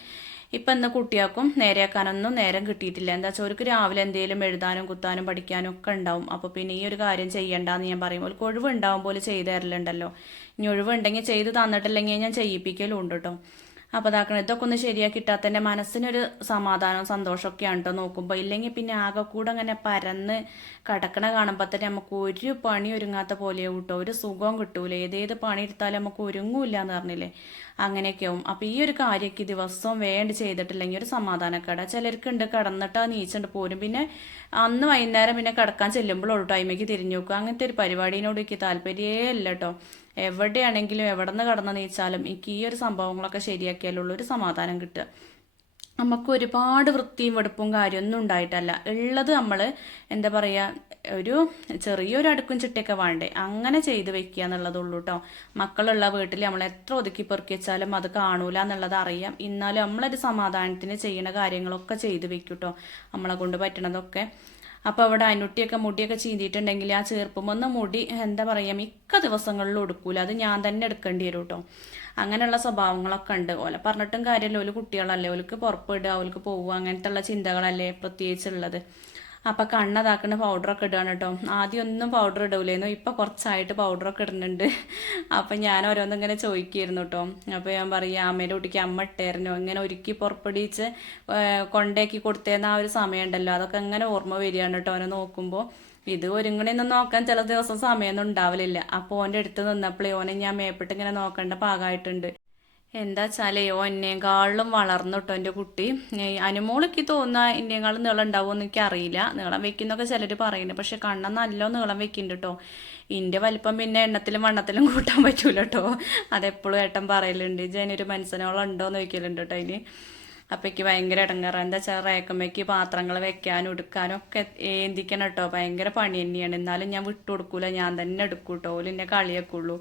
ഇപ്പം ഇന്ന് കുട്ടികൾക്കും നേരെയാക്കാനൊന്നും നേരം കിട്ടിയിട്ടില്ല. എന്താ വെച്ചാൽ അവർക്ക് രാവിലെ എന്തെങ്കിലും എഴുതാനും കുത്താനും പഠിക്കാനും ഒക്കെ ഉണ്ടാവും. അപ്പോൾ പിന്നെ ഈ ഒരു കാര്യം ചെയ്യണ്ടെന്ന് ഞാൻ പറയും. അവർക്ക് ഒഴിവുണ്ടാവും പോലെ ചെയ്തു തരലുണ്ടല്ലോ. ഇനി ഒഴിവുണ്ടെങ്കിൽ ചെയ്ത് തന്നിട്ടില്ലെങ്കിൽ ഞാൻ ചെയ്യിപ്പിക്കലും ഉണ്ട് കേട്ടോ. അപ്പോൾ അതാക്കണം ഇതൊക്കെ ഒന്ന് ശരിയാക്കി ഇട്ടാൽ തന്നെ മനസ്സിനൊരു സമാധാനവും സന്തോഷമൊക്കെയാണ് കേട്ടോ നോക്കുമ്പോൾ. ഇല്ലെങ്കിൽ പിന്നെ ആകെ കൂടെ അങ്ങനെ പരന്ന് കിടക്കണ കാണുമ്പോൾ തന്നെ നമുക്ക് ഒരു പണി ഒരുങ്ങാത്ത പോലെയാവും കേട്ടോ. ഒരു സുഖവും കിട്ടൂല. ഏതേത് പണി എടുത്താലും നമുക്ക് ഒരുങ്ങൂല്ല എന്ന് പറഞ്ഞില്ലേ, അങ്ങനെയൊക്കെ ആവും. അപ്പോൾ ഈ ഒരു കാര്യമൊക്കെ ദിവസവും വേണ്ടി ചെയ്തിട്ടില്ലെങ്കിൽ ഒരു സമാധാനക്കേടാ. ചിലർക്കുണ്ട് കിടന്നിട്ട് ആ നീച്ചുണ്ട് പോരും. പിന്നെ അന്ന് വൈകുന്നേരം പിന്നെ കിടക്കാൻ ചെല്ലുമ്പോഴുള്ളൂ ടൈമേക്ക് തിരിഞ്ഞു നോക്കുക. അങ്ങനത്തെ ഒരു പരിപാടിനോട് എനിക്ക് താല്പര്യമേ ഇല്ല കേട്ടോ. എവിടെയാണെങ്കിലും എവിടെ നിന്ന് കടന്നു നീച്ചാലും എനിക്ക് ഈ ഒരു സംഭവങ്ങളൊക്കെ ശരിയാക്കിയാലുള്ള ഒരു സമാധാനം കിട്ടുക. നമുക്ക് ഒരുപാട് വൃത്തിയും വെടുപ്പും കാര്യമൊന്നും ഉണ്ടായിട്ടല്ല ഉള്ളത്. നമ്മൾ എന്താ പറയുക, ഒരു ചെറിയൊരു അടുക്കും ചിട്ടയൊക്കെ വേണ്ടേ, അങ്ങനെ ചെയ്ത് വെക്കുക എന്നുള്ളതുള്ളൂ കേട്ടോ. മക്കളുള്ള വീട്ടിൽ നമ്മൾ എത്ര ഒതുക്കി പെറുക്കി വെച്ചാലും അത് കാണൂല എന്നുള്ളത് അറിയാം. എന്നാലും നമ്മളൊരു സമാധാനത്തിന് ചെയ്യുന്ന കാര്യങ്ങളൊക്കെ ചെയ്ത് വെക്കും കേട്ടോ, നമ്മളെ കൊണ്ട് പറ്റണതൊക്കെ. അപ്പോൾ അവിടെ അനുട്ടിയൊക്കെ മുടിയൊക്കെ ചീന്തിയിട്ടുണ്ടെങ്കിൽ ആ ചേർപ്പുമൊന്ന് മുടി എന്താ പറയുക മിക്ക ദിവസങ്ങളിലും എടുക്കൂല. അത് ഞാൻ തന്നെ എടുക്കേണ്ടി വരും കേട്ടോ. അങ്ങനെയുള്ള സ്വഭാവങ്ങളൊക്കെ ഉണ്ട്. ഓലെ പറഞ്ഞിട്ടും കാര്യമല്ല, ഓല് കുട്ടികളല്ലേ, ഓൾക്ക് പുറപ്പെടുക, ഓൾക്ക് പോവുക, അങ്ങനത്തെ ഉള്ള ചിന്തകളല്ലേ പ്രത്യേകിച്ചുള്ളത്. അപ്പം കണ്ണതാക്കുന്ന പൗഡറൊക്കെ ഇടുകയാണ് കേട്ടോ. ആദ്യം ഒന്നും പൗഡർ ഇടൂലായിരുന്നു, ഇപ്പം കുറച്ചായിട്ട് പൗഡറൊക്കെ ഇടുന്നുണ്ട്. അപ്പം ഞാൻ ഓരോന്നും ഇങ്ങനെ ചോദിക്കുമായിരുന്നു കേട്ടോ. അപ്പോൾ ഞാൻ പറയുക അമ്മേൻ്റെ കുട്ടിക്ക് അമ്മ ഇട്ടായിരുന്നു, ഇങ്ങനെ ഒരുക്കി പുറപ്പെടിച്ച് കൊണ്ടേക്കി കൊടുത്തേന്ന ആ ഒരു സമയമുണ്ടല്ലോ, അതൊക്കെ ഇങ്ങനെ ഓർമ്മ വരികയാണ് കേട്ടോ ഓനെ നോക്കുമ്പോൾ. ഇത് ഒരുങ്ങണെയൊന്നും നോക്കാൻ ചില ദിവസം സമയമൊന്നും ഉണ്ടാവലില്ല. അപ്പോൾ ഓൻ്റെ അടുത്ത് നിന്നപ്പോഴേ ഓനെ ഞാൻ മേപ്പിട്ട് ഇങ്ങനെ നോക്കേണ്ട പാകമായിട്ടുണ്ട്. എന്താ വെച്ചാലേ എന്നേക്കാളും വളർന്നു കേട്ടോ എൻ്റെ കുട്ടി. അനുമോളൊക്കെ തോന്നുക എന്നേക്കാളും നീളം ഉണ്ടാവുമെന്ന് എനിക്ക് അറിയില്ല. നീളം വെക്കുന്നൊക്കെ ചിലർ പറയുന്നുണ്ട്, പക്ഷെ കണ്ണ നല്ല നീളം വെക്കുന്നുണ്ട് കേട്ടോ. ഇൻ്റെ വലിപ്പം പിന്നെ എണ്ണത്തിലും വണ്ണത്തിലും കൂട്ടാൻ പറ്റൂല കേട്ടോ. അതെപ്പോഴും ഏട്ടൻ പറയലുണ്ട്, ജനൊരു മനസ്സിനോളം ഉണ്ടോയെന്ന് ചോദിക്കലുണ്ട് കേട്ടോ അതിന്. അപ്പം എനിക്ക് ഭയങ്കര ഇടങ്ങാറാണ്. എന്താ വെച്ചാൽ റേക്കമ്മയ്ക്ക് പാത്രങ്ങൾ വെക്കാനും എടുക്കാനും ഒക്കെ ഏന്തിക്കണം കേട്ടോ. ഭയങ്കര പണി തന്നെയാണ്. എന്നാലും ഞാൻ വിട്ടു കൊടുക്കൂല, ഞാൻ തന്നെ എടുക്കും കേട്ടോ. ഓല് എന്നെ കളിയാക്കുള്ളൂ.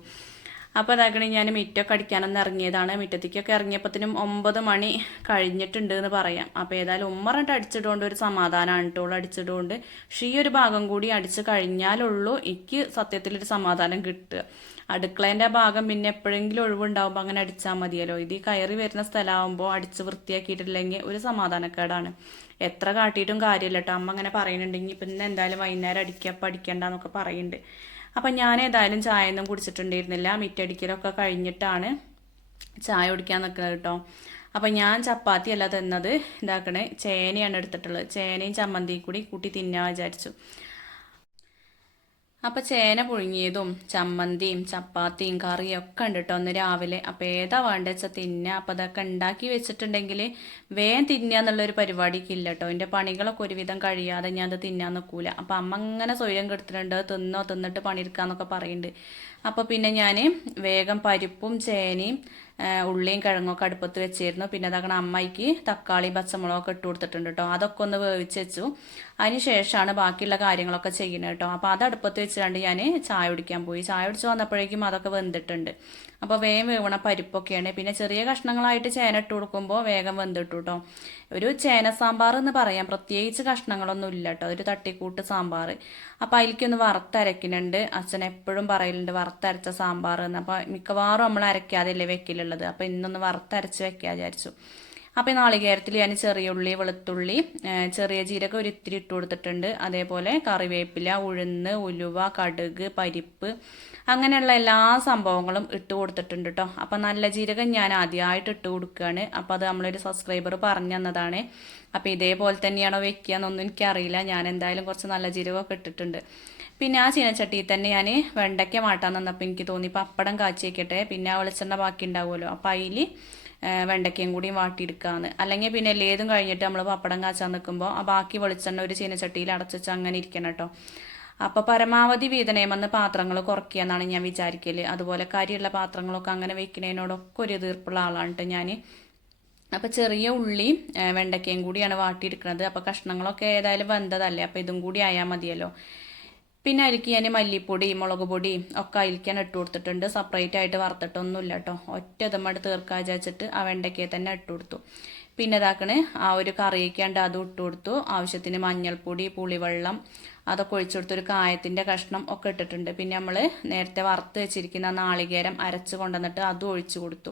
അപ്പോൾ അതാക്കണേ ഞാൻ മിറ്റൊക്കെ അടിക്കാനൊന്ന് ഇറങ്ങിയതാണ്. മിറ്റത്തേക്കൊക്കെ ഇറങ്ങിയപ്പോഴത്തേനും 9 മണി കഴിഞ്ഞിട്ടുണ്ട് എന്ന് പറയാം. അപ്പോൾ ഏതായാലും ഉമ്മറിട്ട് അടിച്ചിടുകൊണ്ട് ഒരു സമാധാനമാണ് കേട്ടോ അടിച്ചിടുകൊണ്ട്. പക്ഷേ ഈ ഒരു ഭാഗം കൂടി അടിച്ച് കഴിഞ്ഞാലുള്ളൂ എനിക്ക് സത്യത്തിലൊരു സമാധാനം കിട്ടുക. അടുക്കളേൻ്റെ ഭാഗം പിന്നെ എപ്പോഴെങ്കിലും ഒഴിവുണ്ടാകുമ്പോൾ അങ്ങനെ അടിച്ചാൽ മതിയല്ലോ. ഇത് ഈ കയറി വരുന്ന സ്ഥലമാകുമ്പോൾ അടിച്ച് വൃത്തിയാക്കിയിട്ടില്ലെങ്കിൽ ഒരു സമാധാനക്കേടാണ്. എത്ര കാട്ടിയിട്ടും കാര്യമില്ല കേട്ടോ. അമ്മ അങ്ങനെ പറയുന്നുണ്ടെങ്കിൽ ഇപ്പം ഇന്ന് എന്തായാലും വൈകുന്നേരം പഠിക്കണ്ടെന്നൊക്കെ പറയുന്നുണ്ട്. അപ്പം ഞാൻ ഏതായാലും ചായ ഒന്നും കുടിച്ചിട്ടുണ്ടായിരുന്നില്ല. മിറ്റടിക്കലൊക്കെ കഴിഞ്ഞിട്ടാണ് ചായ കുടിക്കാൻ നിൽക്കുന്നത് കേട്ടോ. അപ്പം ഞാൻ ചപ്പാത്തി അല്ല തിന്നത്, ഇതാക്കണേ ചേനയാണ് എടുത്തിട്ടുള്ളത്. ചേനയും ചമ്മന്തിയും കൂടി കൂട്ടി തിന്നാൻ വിചാരിച്ചു. അപ്പം ചേന പുഴുങ്ങിയതും ചമ്മന്തിയും ചപ്പാത്തിയും കറിയും ഒക്കെ ഉണ്ട് കേട്ടോ ഒന്ന് രാവിലെ. അപ്പം ഏതാ വേണ്ടത് വെച്ചാൽ തിന്നുക. അപ്പം അതൊക്കെ ഉണ്ടാക്കി വെച്ചിട്ടുണ്ടെങ്കിൽ വേഗം തിന്നുക എന്നുള്ളൊരു പരിപാടിക്ക് ഇല്ല കേട്ടോ. എൻ്റെ പണികളൊക്കെ ഒരുവിധം കഴിയാതെ ഞാൻ അത് തിന്നാൻ നിൽക്കൂല. അപ്പം അമ്മ അങ്ങനെ സ്വയം കെടുത്തിട്ടുണ്ട്, തിന്നിട്ട് പണിയെടുക്കാന്നൊക്കെ പറയുന്നുണ്ട്. അപ്പോൾ പിന്നെ ഞാൻ വേഗം പരിപ്പും ചേനയും ഉള്ളിയും കിഴങ്ങൊക്കെ അടുപ്പത്ത് വെച്ചിരുന്നു. പിന്നെ അതാക്കണ അമ്മയ്ക്ക് തക്കാളി പച്ചമുളകൊക്കെ ഇട്ട് കൊടുത്തിട്ടുണ്ട് കേട്ടോ. അതൊക്കെ ഒന്ന് വേവിച്ച് വെച്ചു. അതിന് ശേഷമാണ് ബാക്കിയുള്ള കാര്യങ്ങളൊക്കെ ചെയ്യുന്നത് കേട്ടോ. അപ്പോൾ അത് അടുപ്പത്ത് വെച്ചിട്ട് ഞാൻ ചായ കുടിക്കാൻ പോയി. ചായ കുടിച്ച് വന്നപ്പോഴേക്കും അതൊക്കെ വെന്തിട്ടുണ്ട്. അപ്പോൾ വേഗം വേവണ പരിപ്പൊക്കെയാണ്. പിന്നെ ചെറിയ കഷ്ണങ്ങളായിട്ട് ചേന ഇട്ട് കൊടുക്കുമ്പോൾ വേഗം വെന്തിട്ടു കേട്ടോ. ഒരു ചേന സാമ്പാർ എന്ന് പറയാം, പ്രത്യേകിച്ച് കഷ്ണങ്ങളൊന്നും ഇല്ല കേട്ടോ. ഒരു തട്ടിക്കൂട്ട് സാമ്പാർ. അപ്പോൾ അതിലേക്കൊന്ന് വറുത്തരയ്ക്കുന്നുണ്ട്. അച്ഛൻ എപ്പോഴും പറയലുണ്ട് വറുത്തരച്ച സാമ്പാർ എന്ന്. അപ്പോൾ മിക്കവാറും നമ്മൾ അരയ്ക്കാതെയല്ലേ വെക്കലുള്ളത്. വീട്ടിലുള്ളത്. അപ്പോൾ ഇന്നൊന്ന് വറുത്തരച്ച് വെക്കാൻ വിചാരിച്ചു. അപ്പോൾ ഈ നാളികേരത്തിൽ ഞാൻ ചെറിയ ഉള്ളി, വെളുത്തുള്ളി, ചെറിയ ജീരകം ഒരു ഇത്തിരി ഇട്ട് കൊടുത്തിട്ടുണ്ട്. അതേപോലെ കറിവേപ്പില, ഉഴുന്ന്, ഉലുവ, കടുക്, പരിപ്പ്, അങ്ങനെയുള്ള എല്ലാ സംഭവങ്ങളും ഇട്ട് കൊടുത്തിട്ടുണ്ട് കേട്ടോ. അപ്പം നല്ല ജീരകം ഞാൻ ആദ്യമായിട്ട് ഇട്ട് കൊടുക്കുകയാണ്. അപ്പം അത് നമ്മളൊരു സബ്സ്ക്രൈബർ പറഞ്ഞു തന്നതാണ്. അപ്പം ഇതേപോലെ തന്നെയാണോ വെക്കുക എന്നൊന്നും എനിക്കറിയില്ല. ഞാൻ എന്തായാലും കുറച്ച് നല്ല ജീരകമൊക്കെ ഇട്ടിട്ടുണ്ട്. പിന്നെ ആ ചീനച്ചട്ടിയിൽ തന്നെ ഞാൻ വെണ്ടയ്ക്ക മാട്ടാൻ തന്നപ്പോൾ എനിക്ക് തോന്നി പപ്പടം കാച്ചി വയ്ക്കട്ടെ, പിന്നെ ആ വെളിച്ചെണ്ണ ബാക്കി ഉണ്ടാവുമല്ലോ, അപ്പം അതിൽ വെണ്ടയ്ക്കയും കൂടി വാട്ടിയെടുക്കാമെന്ന്. അല്ലെങ്കിൽ പിന്നെ എല്ലേതും കഴിഞ്ഞിട്ട് നമ്മൾ പപ്പടം കാച്ചാൻ നിൽക്കുമ്പോൾ ആ ബാക്കി വെളിച്ചെണ്ണ ഒരു ചീനച്ചട്ടിയിൽ അടച്ചു അങ്ങനെ ഇരിക്കണം കേട്ടോ. അപ്പോൾ പരമാവധി വീതനേമെന്ന് പാത്രങ്ങൾ കുറയ്ക്കുക എന്നാണ് ഞാൻ വിചാരിക്കൽ. അതുപോലെ കരിയുള്ള പാത്രങ്ങളൊക്കെ അങ്ങനെ വെക്കുന്നതിനോടൊക്കെ ഒരു എതിർപ്പുള്ള ആളാണ് കേട്ടോ ഞാൻ. അപ്പോൾ ചെറിയ ഉള്ളി വെണ്ടയ്ക്കയും കൂടിയാണ് വാട്ടിയെടുക്കുന്നത്. അപ്പോൾ കഷ്ണങ്ങളൊക്കെ ഏതായാലും വെന്തതല്ലേ, അപ്പോൾ ഇതും കൂടി ആയാൽ മതിയല്ലോ. പിന്നെ അതിലേക്ക് ഞാൻ മല്ലിപ്പൊടി, മുളക് പൊടി ഒക്കെ അതിലേക്കാണ് ഇട്ട് കൊടുത്തിട്ടുണ്ട്. സെപ്പറേറ്റ് ആയിട്ട് വറുത്തിട്ടൊന്നുമില്ല കേട്ടോ. ഒറ്റ ഇതമ്മട്ട് തീർക്കാൻ വിചാരിച്ചിട്ട് ആ വെണ്ടയ്ക്കയെ തന്നെ ഇട്ട് കൊടുത്തു. പിന്നെ ഇതാക്കണേ ആ ഒരു കറിയൊക്കെയാണ്ട് അതും ഇട്ട് കൊടുത്തു. ആവശ്യത്തിന് മഞ്ഞൾപ്പൊടി, പുളിവെള്ളം അതൊക്കെ ഒഴിച്ചു കൊടുത്തു. ഒരു കായത്തിൻ്റെ കഷ്ണം ഒക്കെ ഇട്ടിട്ടുണ്ട്. പിന്നെ നമ്മൾ നേരത്തെ വറുത്ത് വെച്ചിരിക്കുന്ന നാളികേരം അരച്ച് കൊണ്ടുവന്നിട്ട് അതും ഒഴിച്ചു കൊടുത്തു.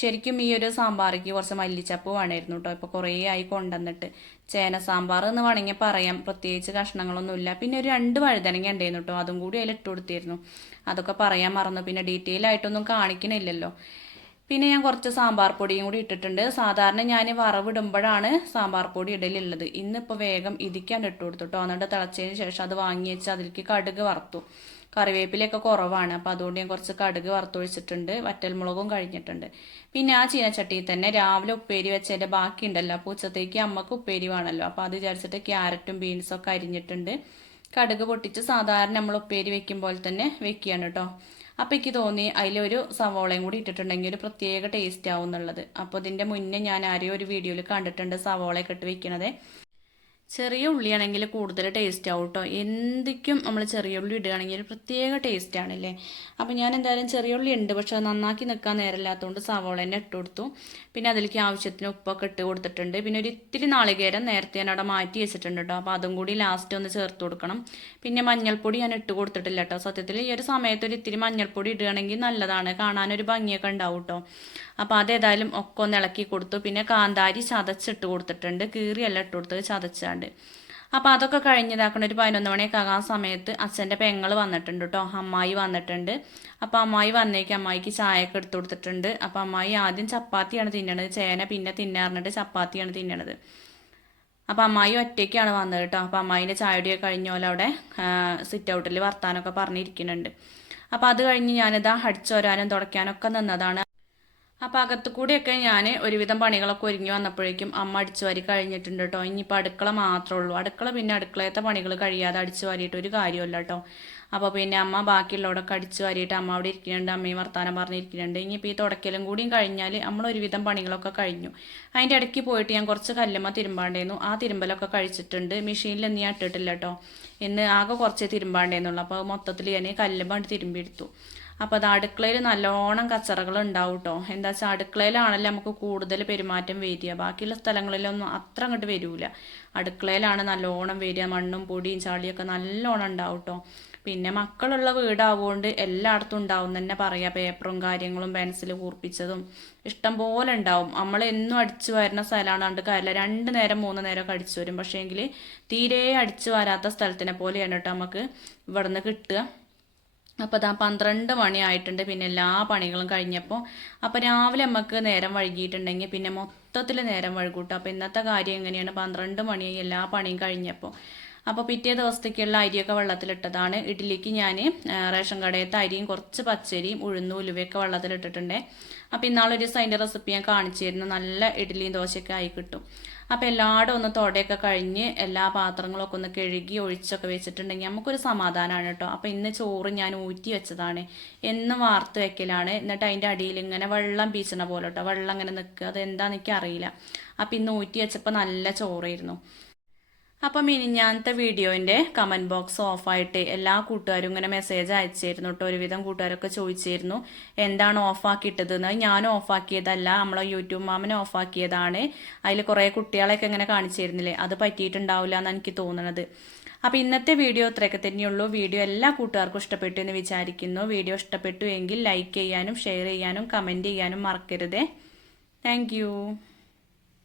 ശരിക്കും ഈ ഒരു സാമ്പാറിക്ക് കുറച്ച് മല്ലിച്ചപ്പ് വേണമായിരുന്നു കേട്ടോ. ഇപ്പോൾ കുറേ ആയി കൊണ്ടുവന്നിട്ട്. ചേന സാമ്പാർ എന്ന് വേണമെങ്കിൽ പറയാം, പ്രത്യേകിച്ച് കഷ്ണങ്ങളൊന്നുമില്ല. പിന്നെ ഒരു 2 വഴുതനങ്ങ ഉണ്ടായിരുന്നു കേട്ടോ, അതും കൂടി അതിൽ ഇട്ട് കൊടുത്തിരുന്നു. അതൊക്കെ പറയാൻ മറന്നു. പിന്നെ ഡീറ്റെയിൽ ആയിട്ടൊന്നും കാണിക്കണില്ലല്ലോ. പിന്നെ ഞാൻ കുറച്ച് സാമ്പാർ പൊടിയും കൂടി ഇട്ടിട്ടുണ്ട്. സാധാരണ ഞാൻ വറവിടുമ്പോഴാണ് സാമ്പാർ പൊടി ഇടലുള്ളത്. ഇന്നിപ്പോൾ വേഗം ഇതിക്കാണ്ട് ഇട്ട് കൊടുത്തു കേട്ടോ. എന്നിട്ട് തിളച്ചതിന് ശേഷം അത് വാങ്ങി വെച്ച് അതിലേക്ക് കടുക് വറുത്തു. കറിവേപ്പിലയൊക്കെ കുറവാണ്, അപ്പോൾ അതുകൊണ്ട് ഞാൻ കുറച്ച് കടുക് വറുത്തൊഴിച്ചിട്ടുണ്ട്. വറ്റൽമുളകും കഴിഞ്ഞിട്ടുണ്ട്. പിന്നെ ആ ചീനച്ചട്ടിയിൽ തന്നെ രാവിലെ ഉപ്പേരി വെച്ചതിൻ്റെ ബാക്കി ഉണ്ടല്ലോ, അപ്പോൾ ഉച്ചത്തേക്ക് അമ്മക്ക് ഉപ്പേരി വേണമല്ലോ, അപ്പോൾ അത് വിചാരിച്ചിട്ട് ക്യാരറ്റും ബീൻസൊക്കെ അരിഞ്ഞിട്ടുണ്ട്. കടുക് പൊട്ടിച്ച് സാധാരണ നമ്മൾ ഉപ്പേരി വെക്കുമ്പോൾ തന്നെ വെക്കുകയാണ് കേട്ടോ. അപ്പോൾ എനിക്ക് തോന്നി അതിലൊരു സവോളയും കൂടി ഇട്ടിട്ടുണ്ടെങ്കിൽ ഒരു പ്രത്യേക ടേസ്റ്റ് ആവും എന്നുള്ളത്. അപ്പോൾ ഇതിൻ്റെ മുന്നേ ഞാൻ ആരെയോ ഒരു വീഡിയോയിൽ കണ്ടിട്ടുണ്ട് സവോളയൊക്കെ ഇട്ട് വെക്കണത്. ചെറിയ ഉള്ളിയാണെങ്കിൽ കൂടുതൽ ടേസ്റ്റ് ആവും കേട്ടോ. എന്തൊക്കെയും നമ്മൾ ചെറിയ ഉള്ളി ഇടുകയാണെങ്കിൽ ഒരു പ്രത്യേക ടേസ്റ്റ് ആണല്ലേ. അപ്പോൾ ഞാൻ എന്തായാലും ചെറിയ ഉള്ളി ഉണ്ട്, പക്ഷെ അത് നന്നാക്കി നിൽക്കാൻ നേരമില്ലാത്തതുകൊണ്ട് സവോള തന്നെ ഇട്ട് കൊടുത്തു. പിന്നെ അതിലേക്ക് ആവശ്യത്തിന് ഉപ്പൊക്കെ ഇട്ട് കൊടുത്തിട്ടുണ്ട്. പിന്നെ ഒരു ഇത്തിരി നാളികേരം നേരത്തെ ഞാൻ അവിടെ മാറ്റി വെച്ചിട്ടുണ്ട് കേട്ടോ. അപ്പോൾ അതും കൂടി ലാസ്റ്റ് ഒന്ന് ചേർത്ത് കൊടുക്കണം. പിന്നെ മഞ്ഞൾപ്പൊടി ഞാൻ ഇട്ട് കൊടുത്തിട്ടില്ല കേട്ടോ. സത്യത്തിൽ ഈ ഒരു സമയത്ത് ഒരു ഇത്തിരി മഞ്ഞൾപ്പൊടി ഇടുകയാണെങ്കിൽ നല്ലതാണ്, കാണാനൊരു ഭംഗിയൊക്കെ ഉണ്ടാവും കേട്ടോ. അപ്പോൾ അതേതായാലും ഒക്കെ ഒന്ന് ഇളക്കി കൊടുത്തു. പിന്നെ കാന്താരി ചതച്ചിട്ട് കൊടുത്തിട്ടുണ്ട്, കീറിയല്ല ഇട്ട് കൊടുത്തത്, ചതച്ചാണ്ട്. അപ്പോൾ അതൊക്കെ കഴിഞ്ഞതാക്കണ ഒരു 11 മണിയൊക്കെ ആകാൻ സമയത്ത് അച്ഛൻ്റെ പെങ്ങൾ വന്നിട്ടുണ്ട് കേട്ടോ. അമ്മായി വന്നിട്ടുണ്ട്. അപ്പോൾ അമ്മായി വന്നേക്ക് അമ്മായിക്ക് ചായയൊക്കെ എടുത്തു കൊടുത്തിട്ടുണ്ട്. അപ്പോൾ അമ്മായി ആദ്യം ചപ്പാത്തിയാണ് തിന്നണത്, ചേന പിന്നെ തിന്നാറിഞ്ഞിട്ട് ചപ്പാത്തിയാണ് തിന്നണത്. അപ്പോൾ അമ്മായി ഒറ്റയ്ക്കാണ് വന്നത് കേട്ടോ. അപ്പോൾ അമ്മായിൻ്റെ ചായയുടെയൊക്കെ കഴിഞ്ഞ പോലെ അവിടെ സിറ്റ് ഔട്ടിൽ വർത്താനമൊക്കെ പറഞ്ഞിരിക്കുന്നുണ്ട്. അപ്പോൾ അത് കഴിഞ്ഞ് ഞാനിതാ അടിച്ചോരാനും തുടയ്ക്കാനൊക്കെ നിന്നതാണ്. അപ്പോൾ അകത്ത് കൂടെയൊക്കെ ഞാൻ ഒരുവിധം പണികളൊക്കെ ഒരുങ്ങി വന്നപ്പോഴേക്കും അമ്മ അടിച്ചു വാരി കഴിഞ്ഞിട്ടുണ്ട് കേട്ടോ. ഇനിയിപ്പോൾ അടുക്കള മാത്രമേ ഉള്ളൂ. പിന്നെ അടുക്കളയത്തെ പണികൾ കഴിയാതെ അടിച്ചു വാരിയിട്ട് ഒരു കാര്യമല്ല കേട്ടോ. അപ്പോൾ പിന്നെ അമ്മ ബാക്കിയുള്ളവരൊക്കെ അടിച്ചു വാരിയിട്ട് അമ്മ അവിടെ ഇരിക്കുന്നുണ്ട്, അമ്മയും വർത്താനം പറഞ്ഞിരിക്കുന്നുണ്ട്. ഇനിയിപ്പോൾ ഈ തുടക്കലും കൂടിയും കഴിഞ്ഞാൽ നമ്മൾ ഒരുവിധം പണികളൊക്കെ കഴിഞ്ഞു. അതിൻ്റെ ഇടയ്ക്ക് പോയിട്ട് ഞാൻ കുറച്ച് കല്ലുമ്മ തിരുമ്പാണ്ടായിരുന്നു. ആ തിരുമ്പലൊക്കെ കഴിച്ചിട്ടുണ്ട്. മെഷീനിലൊന്നും ഞാൻ ഇട്ടിട്ടില്ല കേട്ടോ. ഇന്ന് ആകെ കുറച്ചേ തിരുമ്പാണ്ടേന്നുള്ളൂ. അപ്പോൾ മൊത്തത്തിൽ ഞാൻ കല്ലുമ്മ തിരുമ്പിയെടുത്തു. അപ്പോൾ അത് അടുക്കളയിൽ നല്ലോണം കച്ചറകൾ ഉണ്ടാവും കേട്ടോ. എന്താ വെച്ചാൽ അടുക്കളയിലാണല്ലോ നമുക്ക് കൂടുതൽ പെരുമാറ്റം വരിക, ബാക്കിയുള്ള സ്ഥലങ്ങളിലൊന്നും അത്ര അങ്ങോട്ട് വരില്ല. അടുക്കളയിലാണ് നല്ലോണം വരിക. മണ്ണും പൊടിയും ചളിയൊക്കെ നല്ലോണം ഉണ്ടാവും കേട്ടോ. പിന്നെ മക്കളുള്ള വീടാവുകൊണ്ട് എല്ലായിടത്തും ഉണ്ടാവും തന്നെ പറയാം. പേപ്പറും കാര്യങ്ങളും പെൻസിൽ കൂർപ്പിച്ചതും ഇഷ്ടം പോലെ ഉണ്ടാവും. നമ്മൾ എന്നും അടിച്ചു വരുന്ന സ്ഥലമാണ് കണ്ട് കാര്യമില്ല. 2 നേരം 3 നേരമൊക്കെ അടിച്ചു വരും. പക്ഷേങ്കിൽ തീരെ അടിച്ചു വരാത്ത സ്ഥലത്തിനെ പോലെയാണ് കേട്ടോ നമുക്ക് ഇവിടുന്ന് കിട്ടുക. അപ്പോൾ അതാ 12 മണി ആയിട്ടുണ്ട്. പിന്നെ എല്ലാ പണികളും കഴിഞ്ഞപ്പോൾ അപ്പോൾ രാവിലെ നമുക്ക് നേരം വൈകിയിട്ടുണ്ടെങ്കിൽ പിന്നെ മൊത്തത്തിൽ നേരം വൈകൂട്ടോ. അപ്പോൾ ഇന്നത്തെ കാര്യം എങ്ങനെയാണ്, 12 മണിയായി എല്ലാ പണിയും കഴിഞ്ഞപ്പോൾ. അപ്പോൾ പിറ്റേ ദിവസത്തേക്കുള്ള അരിയൊക്കെ വെള്ളത്തിലിട്ടതാണ്. ഇഡ്ഡലിക്ക് ഞാൻ റേഷൻ കടയത്തെ അരിയും കുറച്ച് പച്ചരിയും ഉഴുന്നും ഉലുവയൊക്കെ വെള്ളത്തിലിട്ടിട്ടുണ്ട്. അപ്പോൾ ഇന്നാളൊരു ദിവസം അതിൻ്റെ റെസിപ്പി ഞാൻ കാണിച്ചു തരുന്നു. നല്ല ഇഡ്ഡലിയും ദോശയൊക്കെ ആയി കിട്ടും. അപ്പോൾ എല്ലാവരും ഒന്ന് തൊടയൊക്കെ കഴിഞ്ഞ് എല്ലാ പാത്രങ്ങളൊക്കെ ഒന്ന് കഴുകി ഒഴിച്ചൊക്കെ വെച്ചിട്ടുണ്ടെങ്കിൽ നമുക്കൊരു സമാധാനമാണ് കേട്ടോ. അപ്പോൾ ഇന്ന് ചോറ് ഞാൻ ഊറ്റി വെച്ചതാണ്, എന്നും വാർത്ത് വെക്കലാണ്. എന്നിട്ട് അതിൻ്റെ അടിയിൽ ഇങ്ങനെ വെള്ളം പീച്ചണ പോലെ കേട്ടോ, വെള്ളം ഇങ്ങനെ നിൽക്കുക, അതെന്താണെന്ന് എനിക്കറിയില്ല. അപ്പോൾ ഇന്ന് ഊറ്റി വെച്ചപ്പോൾ നല്ല ചോറായിരുന്നു. അപ്പം മിനിഞ്ഞാന്നത്തെ വീഡിയോൻ്റെ കമൻറ്റ് ബോക്സ് ഓഫായിട്ട് എല്ലാ കൂട്ടുകാരും ഇങ്ങനെ മെസ്സേജ് അയച്ചിരുന്നു കേട്ടോ. ഒരുവിധം കൂട്ടുകാരൊക്കെ ചോദിച്ചിരുന്നു എന്താണ് ഓഫാക്കിയിട്ടതെന്ന്. ഞാൻ ഓഫാക്കിയതല്ല, നമ്മളെ യൂട്യൂബ് മാമനെ ഓഫാക്കിയതാണ്. അതിൽ കുറേ കുട്ടികളെയൊക്കെ ഇങ്ങനെ കാണിച്ചിരുന്നില്ലേ, അത് പറ്റിയിട്ടുണ്ടാവില്ല എന്നാണ് എനിക്ക് തോന്നുന്നത്. അപ്പോൾ ഇന്നത്തെ വീഡിയോ ഇത്രയൊക്കെ തന്നെയുള്ളൂ. വീഡിയോ എല്ലാ കൂട്ടുകാർക്കും ഇഷ്ടപ്പെട്ടു എന്ന് വിചാരിക്കുന്നു. വീഡിയോ ഇഷ്ടപ്പെട്ടു എങ്കിൽ ലൈക്ക് ചെയ്യാനും ഷെയർ ചെയ്യാനും കമൻറ്റ് ചെയ്യാനും മറക്കരുതേ. താങ്ക്